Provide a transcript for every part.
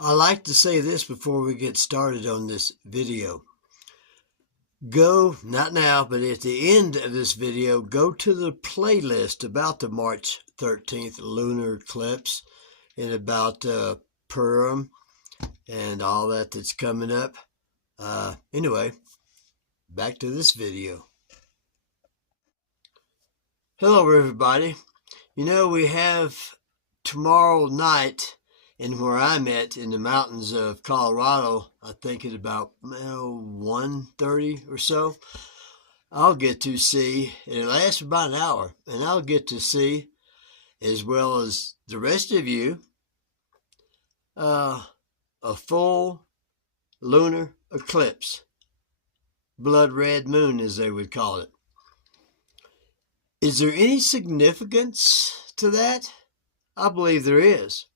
I like to say this before we get started on this video. Go, not now, but at the end of this video, go to the playlist about the March 13th lunar eclipse and about Purim and all that's coming up. Anyway, back to this video. Hello, everybody. You know, we have tomorrow night, and where I'm at in the mountains of Colorado, I think at about 1:30 or so, I'll get to see, and it lasts about an hour, and I'll get to see, as well as the rest of you, a full lunar eclipse, blood red moon as they would call it. Is there any significance to that? I believe there is.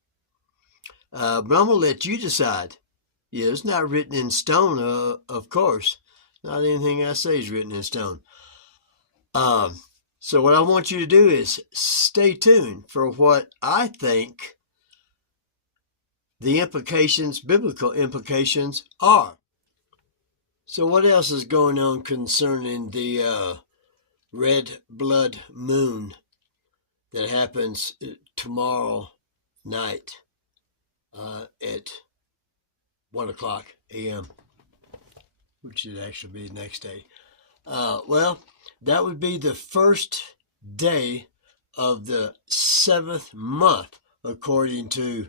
But I'm going to let you decide. Yeah, it's not written in stone, of course. Not anything I say is written in stone. So what I want you to do is stay tuned for what I think the implications, biblical implications, are. So what else is going on concerning the red blood moon that happens tomorrow night at 1 o'clock a.m., which should actually be the next day? Well, that would be the first day of the 7th month, according to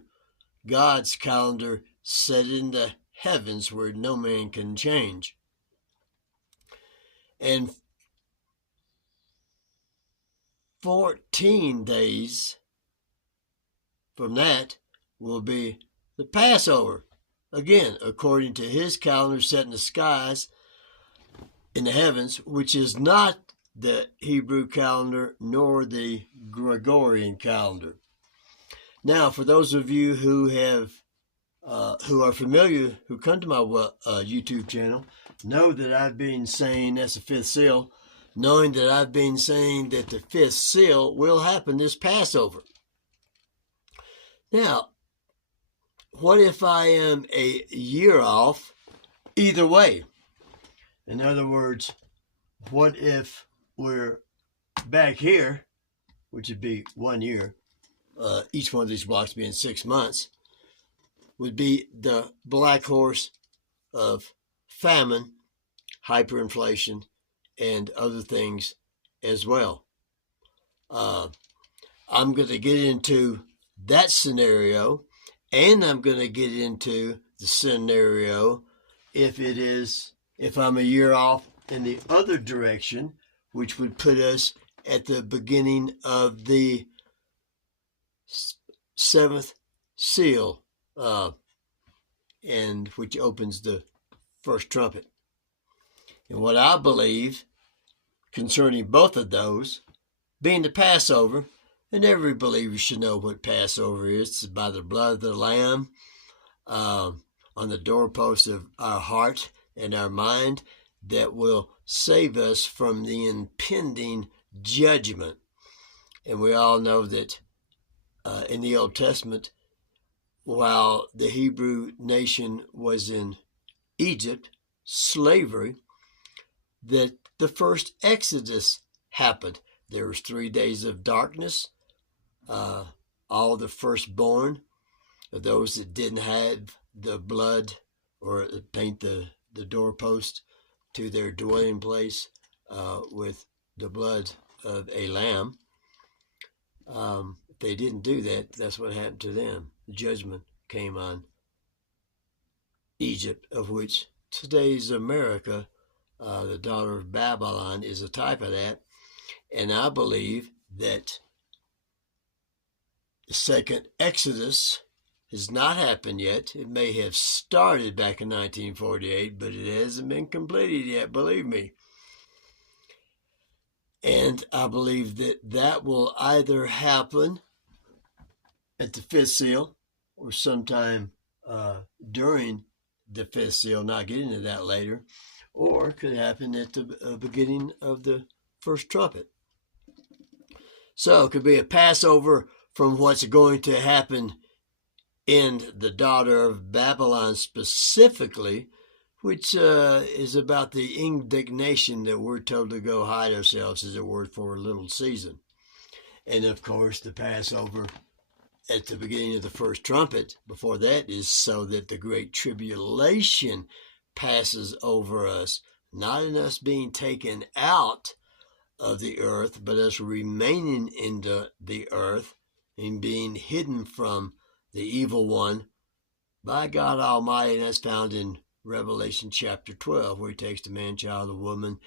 God's calendar set in the heavens where no man can change. And 14 days from that will be the Passover. Again, according to his calendar set in the skies, in the heavens, which is not the Hebrew calendar nor the Gregorian calendar. Now, for those of you who are familiar, who come to my YouTube channel, know that I've been saying that's the fifth seal, knowing that I've been saying that the fifth seal will happen this Passover. Now, what if I am a year off either way? In other words, what if we're back here, which would be 1 year, each one of these blocks being 6 months, would be the black horse of famine, hyperinflation, and other things as well. I'm going to get into that scenario, and I'm going to get into the scenario if I'm a year off in the other direction, which would put us at the beginning of the 7th seal, and which opens the first trumpet. And what I believe concerning both of those, being the Passover, and every believer should know what Passover is. It's by the blood of the Lamb on the doorpost of our heart and our mind that will save us from the impending judgment. And we all know that in the Old Testament, while the Hebrew nation was in Egypt, slavery, that the first Exodus happened. There was 3 days of darkness. All the firstborn of those that didn't have the blood or paint the doorpost to their dwelling place with the blood of a lamb. If they didn't do that, that's what happened to them. The judgment came on Egypt, of which today's America, the daughter of Babylon, is a type of that. And I believe that the second Exodus has not happened yet. It may have started back in 1948, but it hasn't been completed yet, believe me. And I believe that will either happen at the fifth seal or sometime during the fifth seal, not getting to that later, or it could happen at the beginning of the first trumpet. So it could be a Passover from what's going to happen in the daughter of Babylon specifically, which is about the indignation that we're told to go hide ourselves, as a word for a little season. And of course, the Passover at the beginning of the first trumpet, before that, is so that the great tribulation passes over us, not in us being taken out of the earth, but us remaining in the earth and being hidden from the evil one by God Almighty. And that's found in Revelation chapter 12, where he takes the man, child, the woman,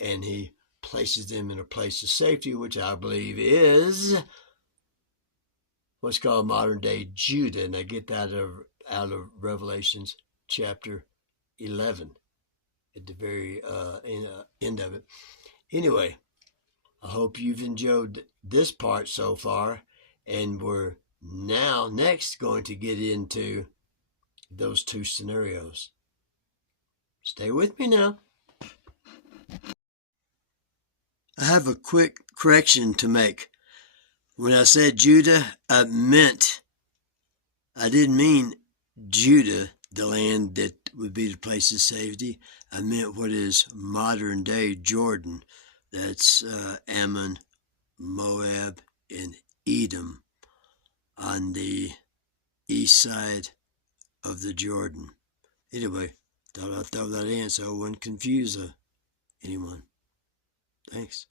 and he places them in a place of safety, which I believe is what's called modern day Judah. And I get that out of Revelations chapter 11 at the very end of it. Anyway, I hope you've enjoyed this part so far, and we're now next going to get into those two scenarios. Stay with me now. I have a quick correction to make. When I said Judah, I didn't mean Judah, the land that would be the place of safety. I meant what is modern day Jordan. That's Ammon, Moab, and Edom on the east side of the Jordan. Anyway, thought I'd throw that in so I wouldn't confuse anyone. Thanks.